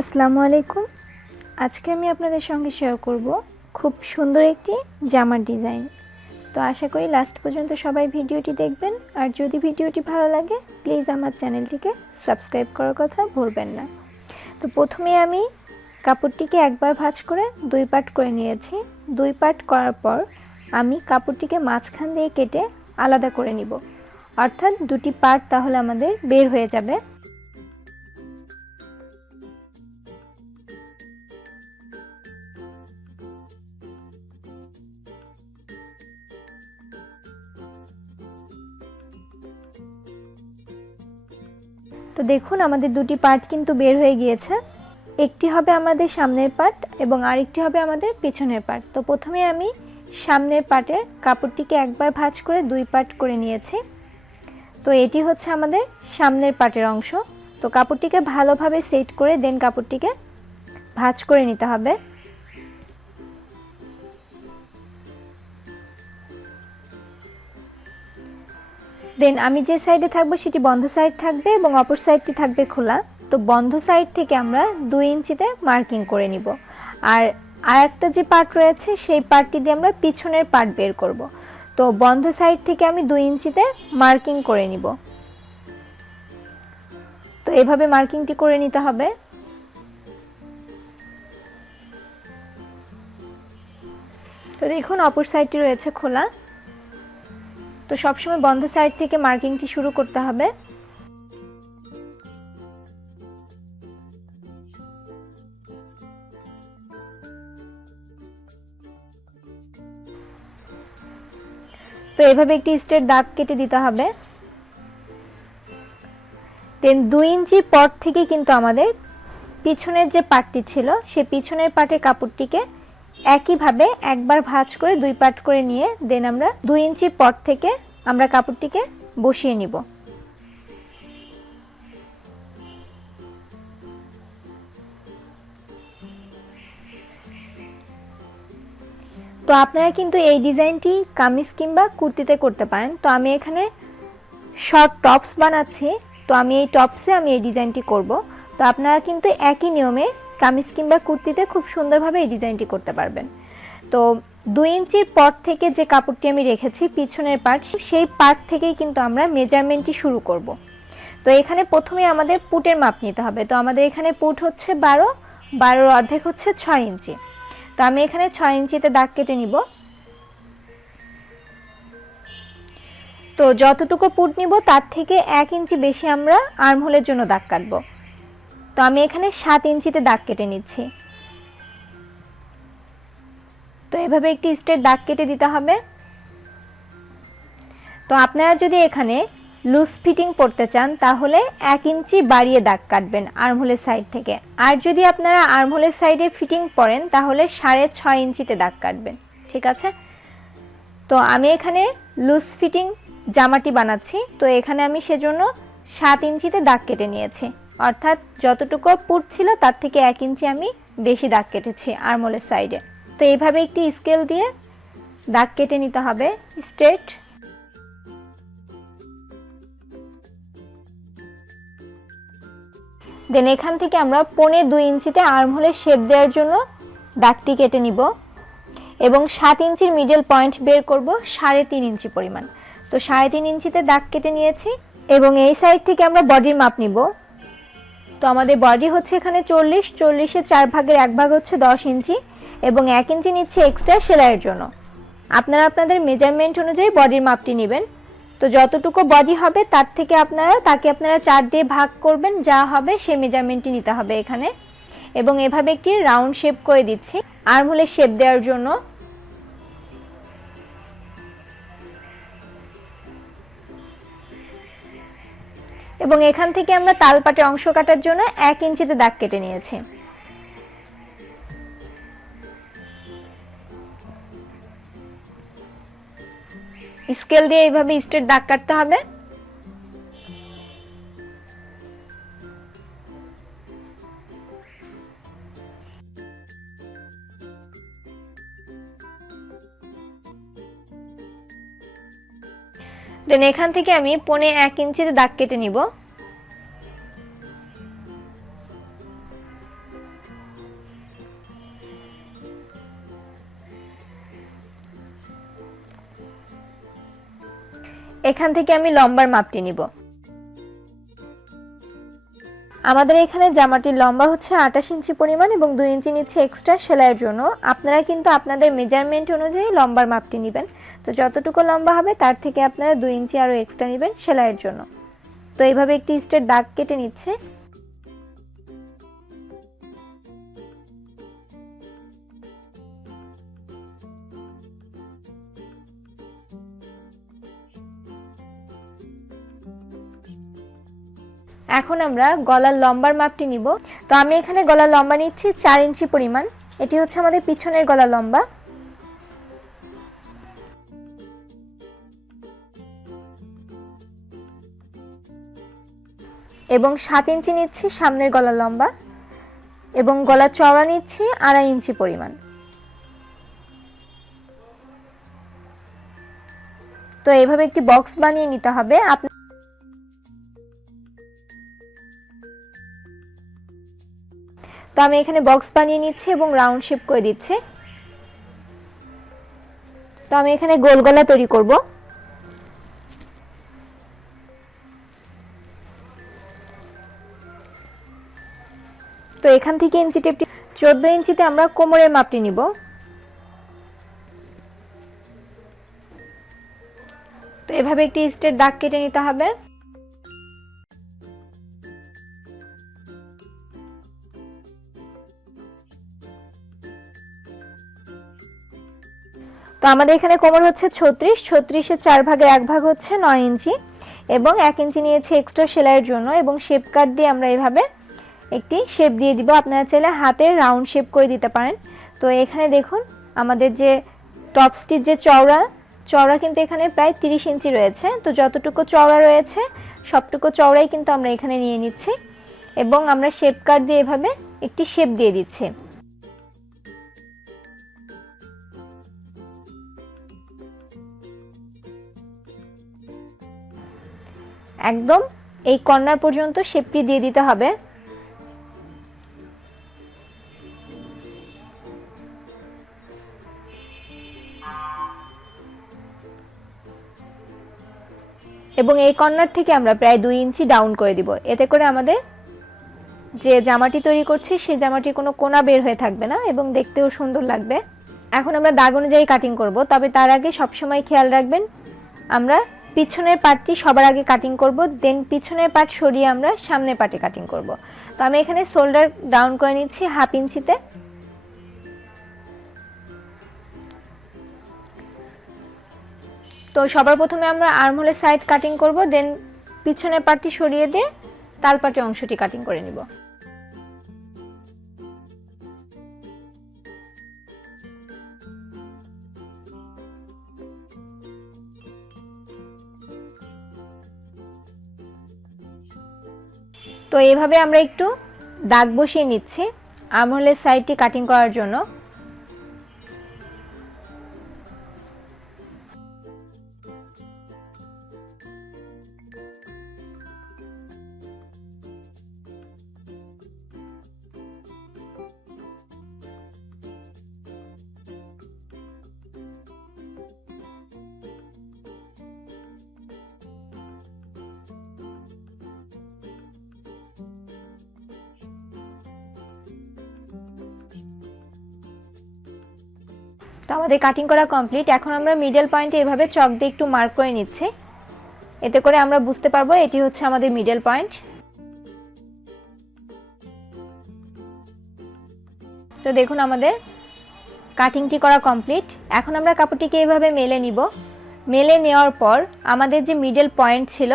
আসসালামু আলাইকুম। আজকে আমি আপনাদের সঙ্গে শেয়ার করব খুব সুন্দর একটি জামার ডিজাইন তো আশা করি লাস্ট পর্যন্ত সবাই ভিডিওটি দেখবেন। আর যদি ভিডিওটি ভালো লাগে প্লিজ আমার চ্যানেলটিকে সাবস্ক্রাইব করার কথা ভুলবেন না। তো প্রথমে আমি কাপড়টিকে একবার ভাঁজ করে দুই পার্ট করে নিয়েছি। দুই পার্ট করার পর আমি কাপড়টিকে মাঝখান দিয়ে কেটে আলাদা করে নিব। অর্থাৎ দুটি পার্ট তাহলে আমাদের বের হয়ে যাবে। তো দেখুন, আমাদের দুটি পার্ট কিন্তু বের হয়ে গিয়েছে। একটি হবে আমাদের সামনের পার্ট এবং আরেকটি হবে আমাদের পিছনের পার্ট। তো প্রথমে আমি সামনের পার্টের কাপড়টিকে একবার ভাঁজ করে দুই পার্ট করে নিয়েছি। তো এটি হচ্ছে আমাদের সামনের পার্টের অংশ। তো কাপড়টিকে ভালোভাবে সেট করে দেন কাপড়টিকে ভাঁজ করে নিতে হবে। দেন আমি যে সাইডে থাকব সেটি বন্ধ সাইড থাকবে এবং অপর সাইডটি থাকবে খোলা। তো বন্ধ সাইড থেকে আমরা দুই ইঞ্চিতে মার্কিং করে নিব। আর আর একটা যে পার্ট রয়েছে, সেই পার্টটি দিয়ে আমরা পিছনের পার্ট বের করব। তো বন্ধ সাইড থেকে আমি দুই ইঞ্চিতে মার্কিং করে নিব। তো এভাবে মার্কিংটি করে নিতে হবে। তো দেখুন, অপর সাইডটি রয়েছে খোলা। তো সবসময় বন্ধ সাইড থেকে মার্কিংটি শুরু করতে হবে। তো এভাবে একটি স্টেট দাগ কেটে দিতে হবে। দেন দুই ইঞ্চি পর থেকে কিন্তু আমাদের পিছনের যে পাটটি ছিল, সে পিছনের পাটের কাপড়টিকে একইভাবে একবার ভাঁজ করে দুই পাট করে নিয়ে, দেন আমরা দুই ইঞ্চি পর থেকে আমরা কাপড়টিকে বসিয়ে নিব। তো আপনারা কিন্তু এই ডিজাইনটি কামিজ কিংবা কুর্তিতে করতে পারেন। তো আমি এখানে শর্ট টপস বানাচ্ছি। তো আমি এই টপসে আমি এই ডিজাইনটি করব। তো আপনারা কিন্তু একই নিয়মে কামিজ কিংবা কুর্তিতে খুব সুন্দরভাবে এই ডিজাইনটি করতে পারবেন। তো দুই ইঞ্চির পর থেকে যে কাপড়টি আমি রেখেছি, পিছনের পার্ট সেই পার্ট থেকেই কিন্তু আমরা মেজারমেন্টটি শুরু করব। তো এখানে প্রথমে আমাদের পুটের মাপ নিতে হবে। তো আমাদের এখানে পুট হচ্ছে বারো, বারোর অর্ধেক হচ্ছে ছয় ইঞ্চি। তো আমি এখানে ছয় ইঞ্চিতে দাগ কেটে নিব। তো যতটুকু পুট নিব, তার থেকে এক ইঞ্চি বেশি আমরা আর্মহোলের জন্য দাগ কাটব। তো আমি এখানে সাত ইঞ্চিতে দাগ কেটে নিচ্ছি। তো এভাবে একটি স্টেট দাগ কেটে দিতে হবে। তো আপনারা যদি এখানে লুজ ফিটিং পড়তে চান, তাহলে এক ইঞ্চি বাড়িয়ে দাগ কাটবেন আর্মহোলের সাইড থেকে। আর যদি আপনারা আর্মহোলের সাইডে ফিটিং পরেন তাহলে সাড়ে ছয় ইঞ্চিতে দাগ কাটবেন। ঠিক আছে? তো আমি এখানে লুজ ফিটিং জামাটি বানাচ্ছি। তো এখানে আমি সেজন্য সাত ইঞ্চিতে দাগ কেটে নিয়েছি। অর্থাৎ যতটুকু পুট ছিল, তার থেকে এক ইঞ্চি আমি বেশি দাগ কেটেছি আর্মহোলের সাইডে তো এইভাবে একটি স্কেল দিয়ে দাগ কেটে নিতে হবে, স্ট্রেট। দেন এখান থেকে আমরা পনে দুই ইঞ্চিতে আর্মহোলের শেপ দেওয়ার জন্য দাগটি কেটে নিব এবং সাত ইঞ্চির মিডল পয়েন্ট বের করব সাড়ে তিন ইঞ্চি পরিমাণ। তো সাড়ে তিন ইঞ্চিতে দাগ কেটে নিয়েছি এবং এই সাইড থেকে আমরা বডির মাপ নিব। তো আমাদের বডি হচ্ছে এখানে চল্লিশ চল্লিশের চার ভাগের এক ভাগ হচ্ছে দশ ইঞ্চি এবং এক ইঞ্চি নিচ্ছে এক্সট্রা সেলাইয়ের জন্য। আপনারা আপনাদের মেজারমেন্ট অনুযায়ী বডির মাপটি নেবেন। তো যতটুকু বডি হবে তার থেকে আপনারা, তাকে আপনারা চার দিয়ে ভাগ করবেন, যা হবে সে মেজারমেন্টটি নিতে হবে এখানে। এবং এভাবে একটি রাউন্ড শেপ করে দিচ্ছি। আর্মহোলের শেপ দেওয়ার জন্য এবং এখান থেকে আমরা তালপাটে অংশ কাটার জন্য এক ইঞ্চিতে দাগ কেটে নিয়েছি। স্কেল দিয়ে এইভাবে স্টেট দাগ কাটতে হবে। দেন এখান থেকে আমি পনে এক ইঞ্চিতে দাগ কেটে নিব। এখান থেকে আমি লম্বার মাপটি নিব। আমাদের এখানে জামাটির লম্বা হচ্ছে আঠাশ ইঞ্চি পরিমাণ এবং দুই ইঞ্চি নিচ্ছে এক্সট্রা সেলাইয়ের জন্য। আপনারা কিন্তু আপনাদের মেজারমেন্ট অনুযায়ী লম্বার মাপটি নেবেন। তো যতটুকু লম্বা হবে, তার থেকে আপনারা দুই ইঞ্চি আরও এক্সট্রা নেবেন সেলাইয়ের জন্য। তো এইভাবে একটি স্টের দাগ কেটে নিচ্ছে। এখন আমরা গলার লম্বার মাপটি নিব। তো আমি এখানে গলার লম্বা নিচ্ছি চার ইঞ্চি পরিমাণ। এটি হচ্ছে আমাদের পিছনের গলা লম্বা। এবং সাত ইঞ্চি নিচ্ছি সামনের গলা লম্বা। এবং গলা চওড়া নিচ্ছি আড়াই ইঞ্চি পরিমাণ। তো এভাবে একটি বক্স বানিয়ে নিতে হবে। আপনি তো আমি এখানে বক্স বানিয়ে নিচ্ছি এবং রাউন্ড শেপ করে দিচ্ছি। তো আমি এখানে গোল গলা তৈরি করব। তো এখান থেকে ইঞ্চি টেপটি, চোদ্দ ইঞ্চিতে আমরা কোমরের মাপটি নিব। তো এভাবে একটি স্টেট দাগ কেটে নিতে হবে। তো আমাদের এখানে কোমর হচ্ছে ছত্রিশ ছত্রিশের চার ভাগের এক ভাগ হচ্ছে নয় ইঞ্চি এবং এক ইঞ্চি নিয়েছি এক্সট্রা সেলাইয়ের জন্য এবং শেপ কাট দিয়ে আমরা এভাবে একটি শেপ দিয়ে দিব। আপনারা চাইলে হাতে রাউন্ড শেপ করে দিতে পারেন। তো এখানে দেখুন, আমাদের যে টপ স্টিচ যে চওড়া চওড়া কিন্তু এখানে প্রায় তিরিশ ইঞ্চি রয়েছে। তো যতটুকু চওড়া রয়েছে, সবটুকু চওড়াই কিন্তু আমরা এখানে নিয়ে নিচ্ছি এবং আমরা শেপ কাট দিয়ে এভাবে একটি শেপ দিয়ে দিচ্ছি। একদম এই কর্নার পর্যন্ত শেপটি দিয়ে দিতে হবে। এবং এই কর্নার থেকে আমরা প্রায় দুই ইঞ্চি ডাউন করে দিব। এতে করে আমাদের যে জামাটি তৈরি করছি সেই জামাটি কোনো কোনা বের হয়ে থাকবে না এবং দেখতেও সুন্দর লাগবে। এখন আমরা দাগ অনুযায়ী কাটিং করব, তবে তার আগে সবসময় খেয়াল রাখবেন, আমরা পিছনের পার্টটি সবার আগে কাটিং করব দেন পিছনের পার্ট সরিয়ে আমরা সামনের পার্টে কাটিং করব। তো আমি এখানে শোল্ডার ডাউন করে নিচ্ছি হাফ ইঞ্চিতে। তো সবার প্রথমে আমরা আর্মহোলের সাইড কাটিং করব দেন পিছনের পার্টটি সরিয়ে দিয়ে তালপাটি অংশটি কাটিং করে নিব। তো এইভাবে আমরা একটু দাগ বসিয়ে নিচ্ছি। আর্মহোলের সাইডটি কাটিং করার জন্য। আমাদের কাটিং করা কমপ্লিট এখন আমরা মিডল পয়েন্টে এভাবে চক দিয়ে একটু মার্ক করে নিচ্ছি। এতে করে আমরা বুঝতে পারব এটি হচ্ছে আমাদের মিডল পয়েন্ট তো দেখুন আমাদের কাটিংটি করা কমপ্লিট এখন আমরা কাপড়টিকে এভাবে মেলে নিব। মেলে নেওয়ার পর আমাদের যে মিডল পয়েন্ট ছিল,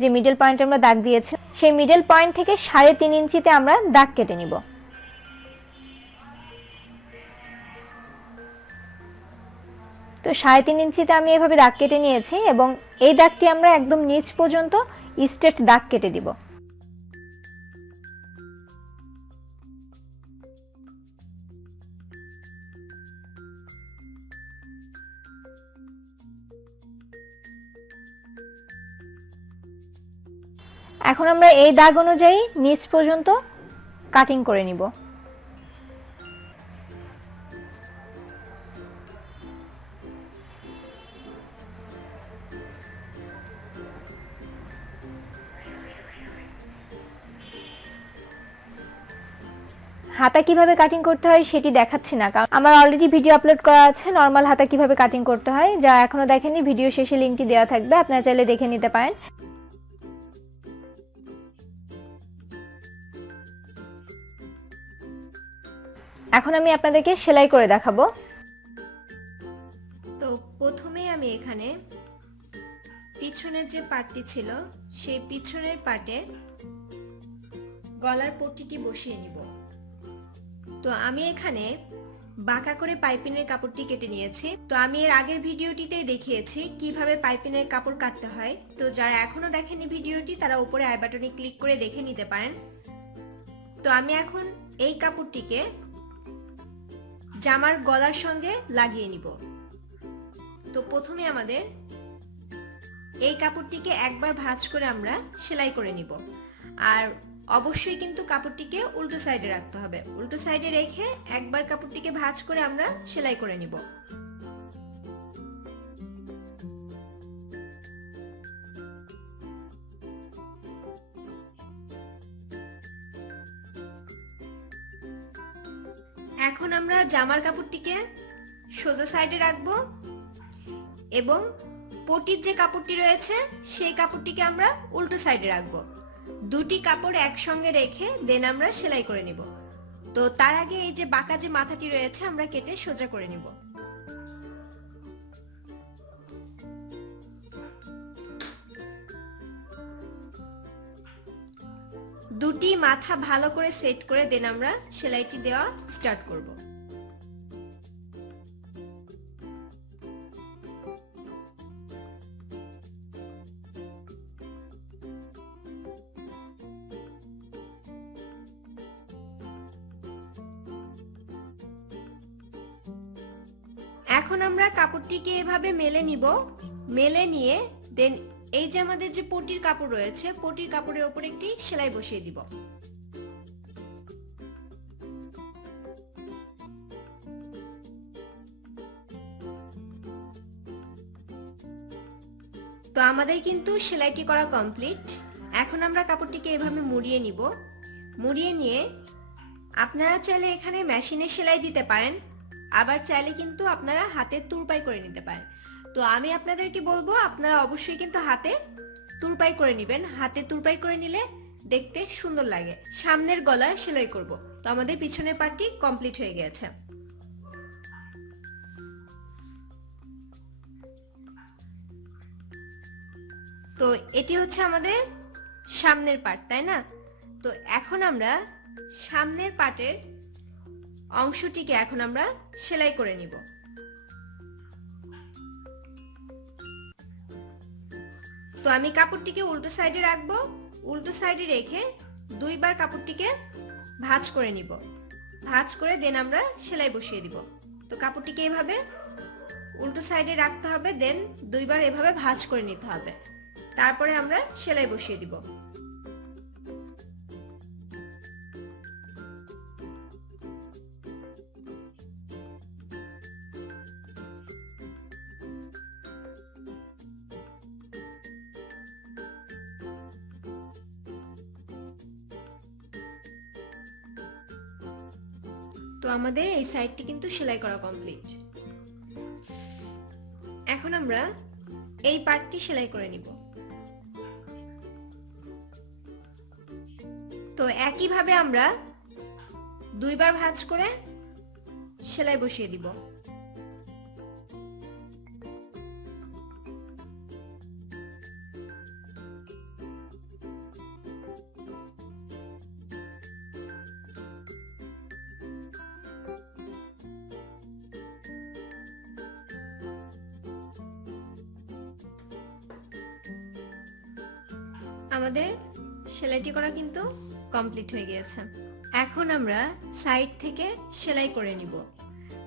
যে মিডল পয়েন্ট আমরা দাগ দিয়েছি, সেই মিডল পয়েন্ট থেকে সাড়ে তিন ইঞ্চিতে আমরা দাগ কেটে নিব। তো সাড়ে তিন ইঞ্চিতে আমি এভাবে দাগ কেটে নিয়েছি এবং এই দাগটি আমরা একদম নিচ পর্যন্ত স্টেট দাগ কেটে দিব। এখন আমরা এই দাগ অনুযায়ী নিচ পর্যন্ত কাটিং করে নিব। হাতা কীভাবে কাটিং করতে হয় সেটি দেখাচ্ছি না। কারণ আমার অলরেডি ভিডিও আপলোড করা আছে নর্মাল হাতা কীভাবে কাটিং করতে হয়, যা এখনও দেখেনি ভিডিও শেষে লিঙ্কটি দেওয়া থাকবে, আপনারা চাইলে দেখে নিতে পারেন। এখন আমি আপনাদেরকে সেলাই করে দেখাবো। তো প্রথমে আমি এখানে পিছনের যে পার্টটি ছিল, সেই পিছনের পার্টে গলার পট্টিটি বসিয়ে নিব। তো আমি এখানে বাঁকা করে পাইপিনের কাপড়টি কেটে নিয়েছি। তো আমি এর আগের ভিডিওটিতে দেখিয়েছি কীভাবে পাইপিনের কাপড় কাটতে হয়। তো যারা এখনও দেখেনি ভিডিওটি, তারা উপরে আই বাটনে ক্লিক করে দেখে নিতে পারেন। তো আমি এখন এই কাপড়টিকে জামার গলার সঙ্গে লাগিয়ে নিব। তো প্রথমে আমাদের এই কাপড়টিকে একবার ভাঁজ করে আমরা সেলাই করে নিব। আর অবশ্যই কিন্তু কাপড়টিকে উল্টো সাইডে রাখতে হবে। উল্টো সাইডে রেখে একবার কাপড়টিকে ভাঁজ করে আমরা সেলাই করে নিব। এখন আমরা জামার কাপড়টিকে সোজা সাইডে রাখব এবং পটির যে কাপড়টি রয়েছে, সেই কাপড়টিকে আমরা উল্টো সাইডে রাখব। দুটি কাপড় একসঙ্গে রেখে দেন আমরা সেলাই করে নিব। তো তার আগে এই যে বাঁকা যে মাথাটি রয়েছে, আমরা কেটে সোজা করে নিব। দুটি মাথা ভালো করে সেট করে দেন আমরা সেলাইটি দেওয়া স্টার্ট করব। এভাবে মেলে নিব? মেলে নিয়ে দেন এই যে আমাদের যে পটির কাপড় রয়েছে, পটির কাপড়ের উপর একটি সেলাই বসিয়ে দিব। তো আমাদের কিন্তু সেলাইটি করা কমপ্লিট। এখন আমরা কাপড়টিকে এভাবে মুড়িয়ে নিব। মুড়িয়ে নিয়ে আপনারা চাইলে এখানে মেশিনে সেলাই দিতে পারেন। আবার চাইলে কিন্তু আপনারা হাতে তুরপাই করে নিতে পারেন। তো আমি আপনাদেরকে বলব, আপনারা অবশ্যই কিন্তু হাতে তুরপাই করে নেবেন। হাতে তুরপাই করে নিলে দেখতে সুন্দর লাগে। সামনের গলায় সেলাই করব। তো আমাদের পিছনের পার্টটি কমপ্লিট হয়ে গেছে। তো এটি হচ্ছে আমাদের সামনের পার্ট তাই না? তো এখন আমরা সামনের পার্টের অংশটিকে এখন আমরা সেলাই করে নিব। তো আমি কাপড়টিকে উল্টো সাইডে রাখব। উল্টো সাইডে রেখে দুইবার কাপড়টিকে ভাঁজ করে নিব। ভাঁজ করে দেন আমরা সেলাই বসিয়ে দিব। তো কাপড়টিকে এভাবে উল্টো সাইডে রাখতে হবে, দেন দুইবার এভাবে ভাঁজ করে নিতে হবে। তারপরে আমরা সেলাই বসিয়ে দিব। তো আমাদের এই সাইডটি কিন্তু সেলাই করা কমপ্লিট এখন আমরা এই পার্টটি সেলাই করে নিব। তো একইভাবে আমরা দুইবার ভাঁজ করে সেলাই বসিয়ে দিব। আমাদের সেলাইটি করা কিন্তু কমপ্লিট হয়ে গিয়েছে। এখন আমরা সাইড থেকে সেলাই করে নিব।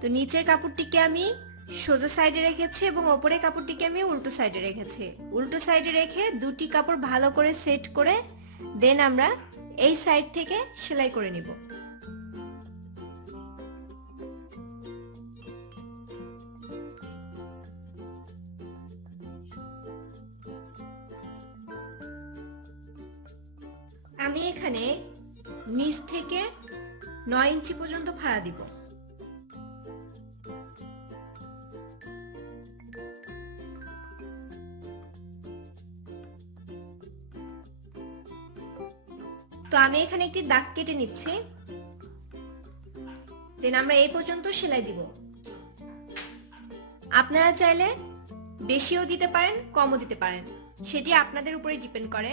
তো নিচের কাপড়টিকে আমি সোজা সাইডে রেখেছি এবং ওপরে কাপড়টিকে আমি উল্টো সাইডে রেখেছি। উল্টো সাইডে রেখে দুটি কাপড় ভালো করে সেট করে দেন আমরা এই সাইড থেকে সেলাই করে নিব। আমি এখানে নিচ থেকে নয় ইঞ্চি পর্যন্ত ফাড়া দিব। তো আমি এখানে একটি দাগ কেটে নিচ্ছি। দেন আমরা এই পর্যন্ত সেলাই দিব। আপনারা চাইলে বেশিও দিতে পারেন, কমও দিতে পারেন। সেটি আপনাদের উপরে ডিপেন্ড করে।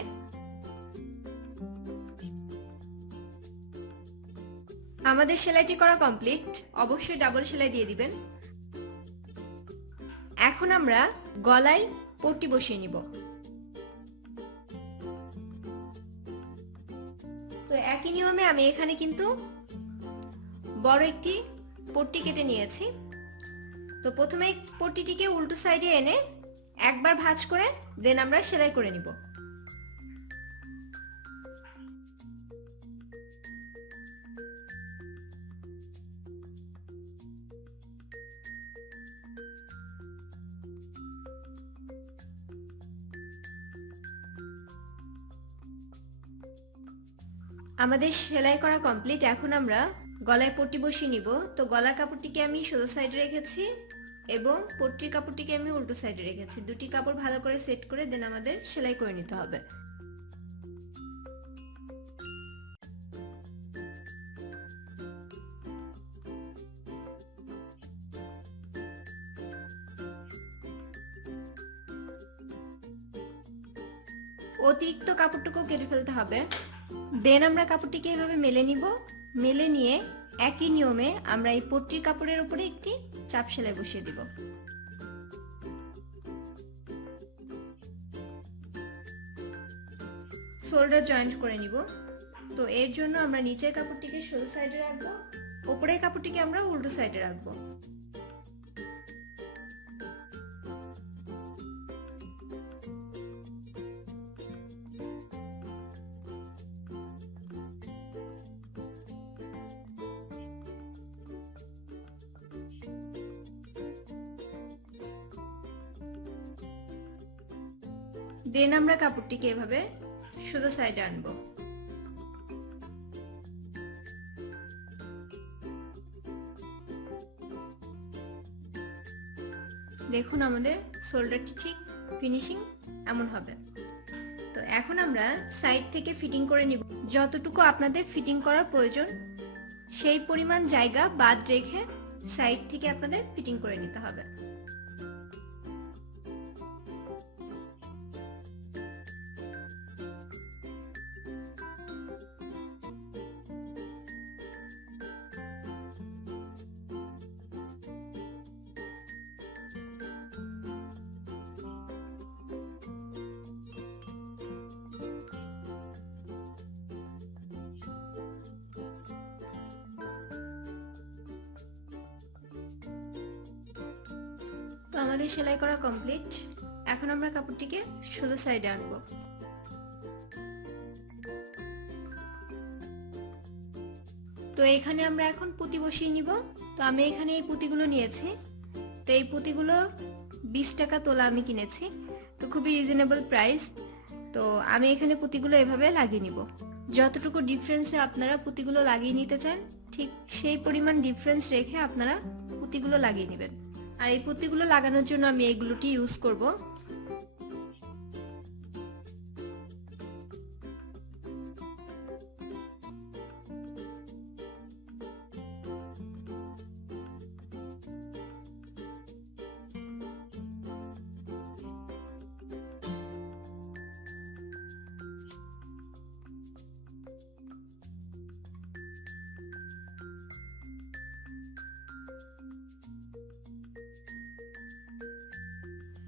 আমাদের সেলাইটি করা কমপ্লিট। অবশ্যই ডাবল সেলাই দিয়ে দিবেন। এখন আমরা গলায় পট্টি বসিয়ে নিব। তো একই নিয়মে আমি এখানে কিন্তু বড় একটি পট্টি কেটে নিয়েছি। তো প্রথমে পট্টিটিকে উল্টো সাইডে এনে একবার ভাঁজ করে দেন আমরা সেলাই করে নিব। আমাদের সেলাই করা কমপ্লিট এখন আমরা গলায় পট্টি বসিয়ে নিব। তো গলা কাপড়টিকে আমি সোজা সাইডে রেখেছি এবং পট্টির কাপড়টিকে আমি উল্টো সাইডে রেখেছি। দুটি কাপড় ভালো করে সেট করে দেন আমাদের সেলাই করে নিতে হবে। অতিরিক্ত কাপড়টুকু কেটে ফেলতে হবে। দেন আমরা কাপড়টিকে এভাবে মেলে নিব। মেলে নিয়ে একই নিয়মে আমরা এই পট্টির কাপড়ের উপরে একটি চাপ সেলাই বসিয়ে দিব। শোল্ডার জয়েন্ট করে নিব। তো এর জন্য আমরা নিচের কাপড়টিকে সোজা সাইডে রাখব। ওপরের কাপড়টিকে আমরা উল্টো সাইডে রাখব। দেন আমরা কাপড়টিকে এভাবে সোজা সাইডে আনব। দেখুন আমাদের শোল্ডারটি ঠিক ফিনিশিং এমন হবে। তো এখন আমরা সাইড থেকে ফিটিং করে নিব। যতটুকু আপনাদের ফিটিং করার প্রয়োজন, সেই পরিমাণ জায়গা বাদ রেখে সাইড থেকে আপনাদের ফিটিং করে নিতে হবে। তো আমাদের সেলাই করা কমপ্লিট এখন আমরা কাপড়টিকে সোজা সাইডে আনব। তো এখানে আমরা এখন পুঁতি বসিয়ে নিব। তো আমি এখানে এই পুঁতিগুলো নিয়েছি। তো এই পুঁতিগুলো বিশ টাকা তোলা আমি কিনেছি। তো খুবই রিজনেবল প্রাইস তো আমি এখানে পুঁতিগুলো এভাবে লাগিয়ে নিব। যতটুকু ডিফারেন্সে আপনারা পুঁতিগুলো লাগিয়ে নিতে চান, ঠিক সেই পরিমাণ ডিফারেন্স রেখে আপনারা পুঁতিগুলো লাগিয়ে নেবেন। আর এই পুঁতিগুলো লাগানোর জন্য আমি এইগুলোটি ইউজ করব।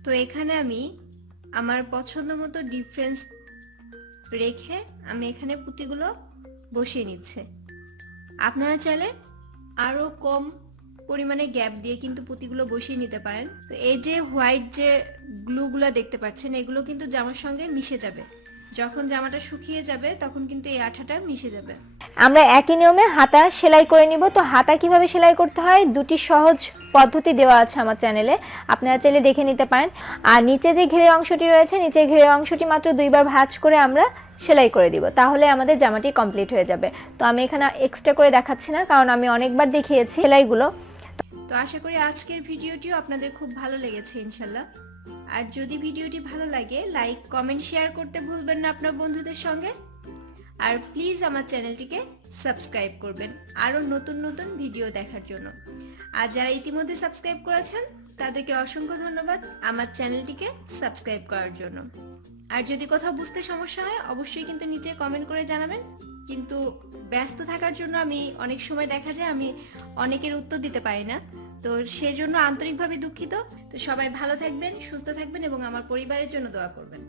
তো এখানে আমি আমার পছন্দ মতো ডিফারেন্স রেখে আমি এখানে পুঁতিগুলো বসিয়ে নিচ্ছে। আপনারা চাইলে আরও কম পরিমাণে গ্যাপ দিয়ে কিন্তু পুঁতিগুলো বসিয়ে নিতে পারেন। তো এই যে হোয়াইট যে গ্লুগুলো দেখতে পাচ্ছেন, এগুলো কিন্তু জামার সঙ্গে মিশে যাবে। যখন জামাটা শুকিয়ে যাবে তখন কিন্তু এই আঠাটা মিশে যাবে। আমরা একই নিয়মে হাতা সেলাই করে নিব। তো হাতা কীভাবে সেলাই করতে হয়? দুটি সহজ পদ্ধতি দেওয়া আছে আমার চ্যানেলে। আপনারা চাইলে দেখে নিতে পারেন। আর নিচে যে ঘেরের অংশটি রয়েছে নিচের ঘেরের অংশটি মাত্র দুইবার ভাঁজ করে আমরা সেলাই করে দিব। তাহলে আমাদের জামাটি কমপ্লিট হয়ে যাবে। তো আমি এখানে এক্সট্রা করে দেখাচ্ছি না কারণ আমি অনেকবার দেখিয়েছি সেলাইগুলো। তো আশা করি আজকের ভিডিওটিও আপনাদের খুব ভালো লেগেছে ইনশাল্লাহ। আর যদি ভিডিওটি ভালো লাগে লাইক কমেন্ট শেয়ার করতে ভুলবেন না আপনার বন্ধুদের সঙ্গে। আর প্লিজ আমার চ্যানেলটিকে সাবস্ক্রাইব করবেন, আরও নতুন নতুন ভিডিও দেখার জন্য। আর যারা ইতিমধ্যে সাবস্ক্রাইব করেছেন, তাদেরকে অসংখ্য ধন্যবাদ আমার চ্যানেলটিকে সাবস্ক্রাইব করার জন্য। আর যদি কোথাও বুঝতে সমস্যা হয়, অবশ্যই কিন্তু নিচে কমেন্ট করে জানাবেন। কিন্তু ব্যস্ত থাকার জন্য আমি অনেক সময় দেখা যায়, আমি অনেকের উত্তর দিতে পারি না। তো সেজন্য আন্তরিকভাবে দুঃখিত। তো সবাই ভালো থাকবেন, সুস্থ থাকবেন এবং আমার পরিবারের জন্য দোয়া করবেন।